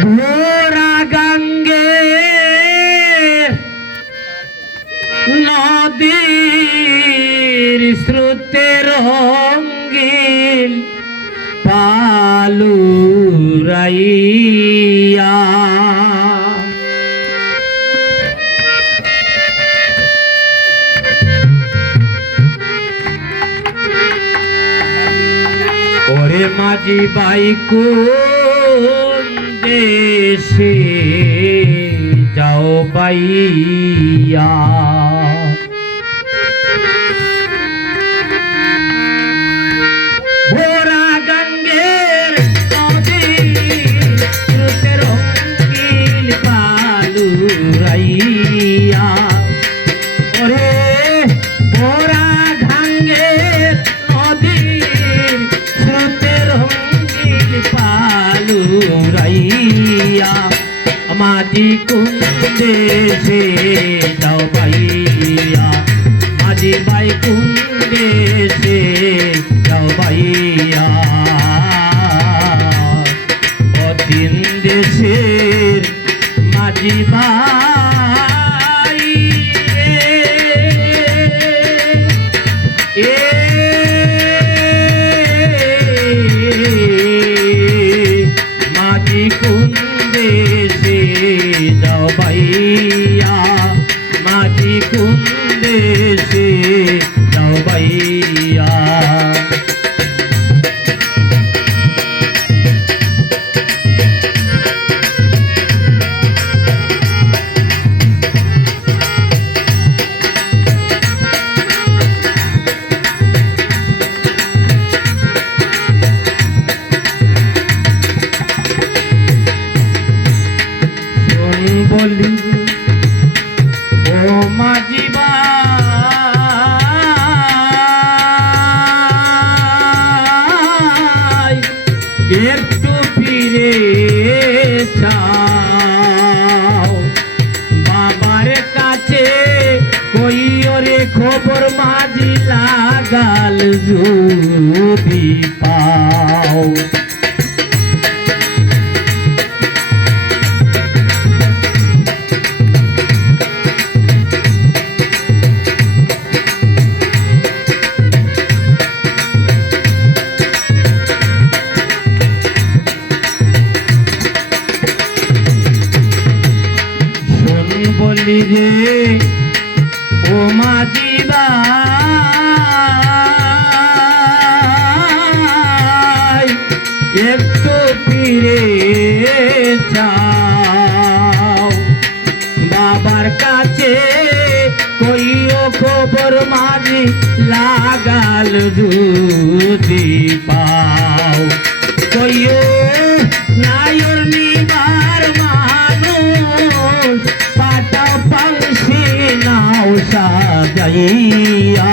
ভোরা গঙ্গে নদীর স্রোতে রঙ্গিল পালুরাইয়া। ওরে মাঝি বাই কোন দেশে যাও বাইয়া মাঝি কুন্দে সে যাও বাইয়া মাঝি বাই কুন্দে সে যাও বাইয়া অতিন দেশের মাঝি বাই খবর মাঝি লাগাল যদি পাও। যদি পাও। কইও নায়র নিবার মানুষ পাটা পাংশি নাও সাজাইয়া।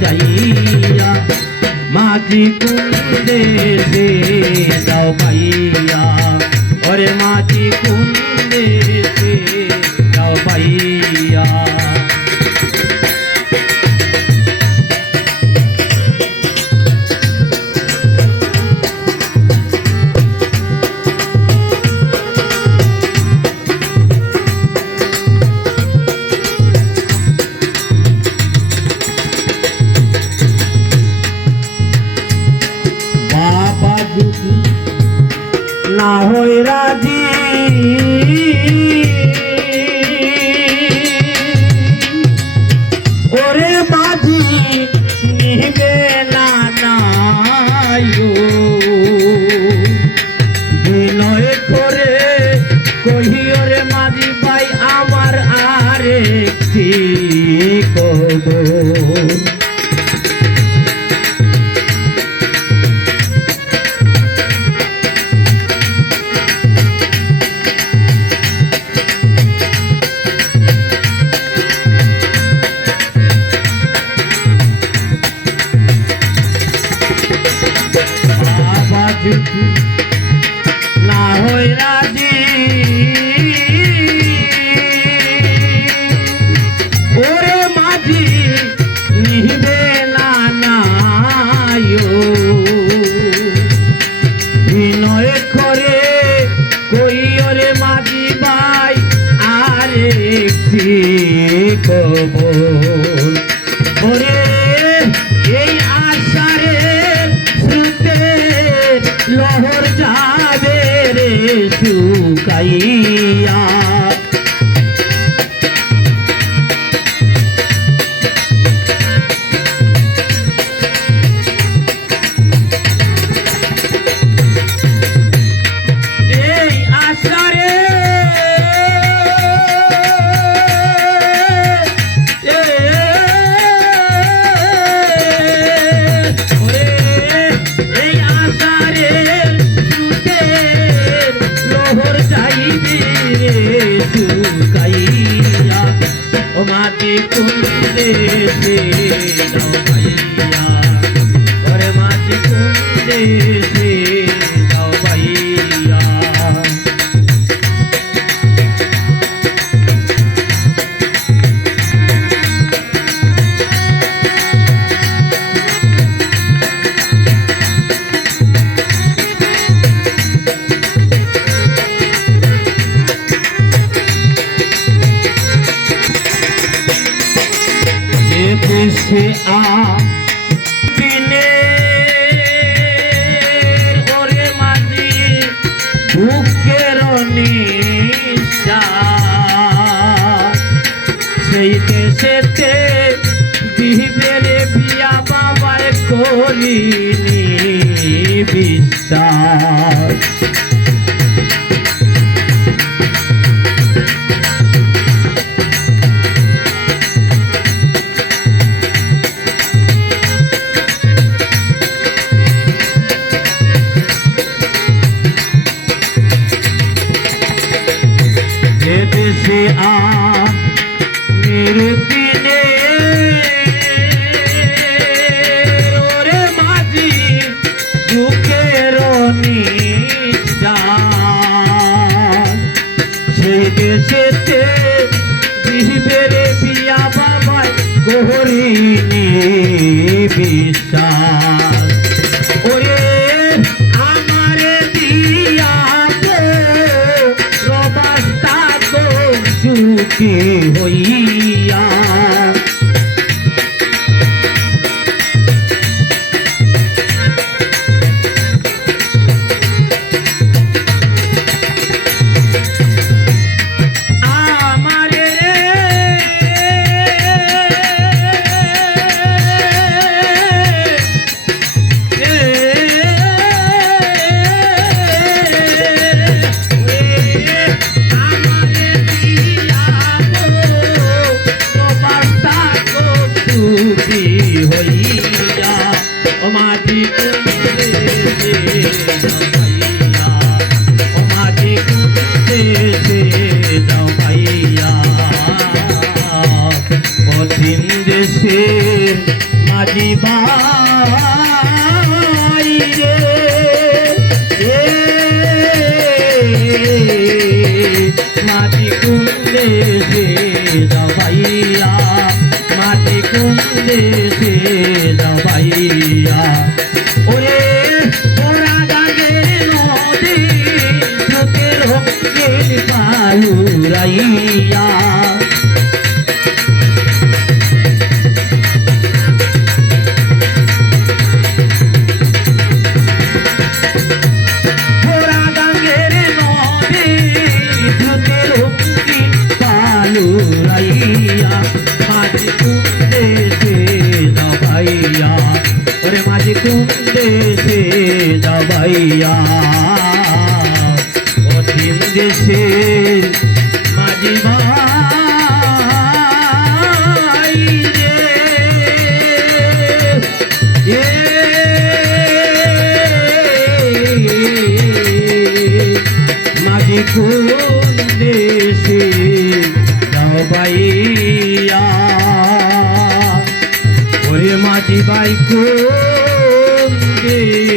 সাজাইয়া মাঝি কুন্দে সে দাও পাইয়া ওরে মাঝি কুন্দে ওরে মাঝি নিবে না নাইও বিনয় করে কহিও রে মাঝি না হয় রাজি ওরে মাঝি নিবে না বিনয় করে কই ওরে মাঝি ভাই আর একটি কবর মাটি কুন্দে সে সে এদেশে আ দিনে ওরে মাঝি বুকের নিশা। সেই দেশেতে দিবেরে বিয়া বাবায় করিনি বিশ্বাস। দেশেতে দিবেরে বিয়া বাবায় গহরিনি বিশ্বাস ওরে আমারে দিয়া রবাস্তা তো সুখী হইয়া মাটি কুন্দে সে দবাইয়া মাটি কুন্দে সে ভাইয়া মাঝি কুন্দে সে দবাইয়া মাঝি ভাই রে। মাঝি কোন দেশে বাইয়া ওরে মাঝি বাই কোন Hey.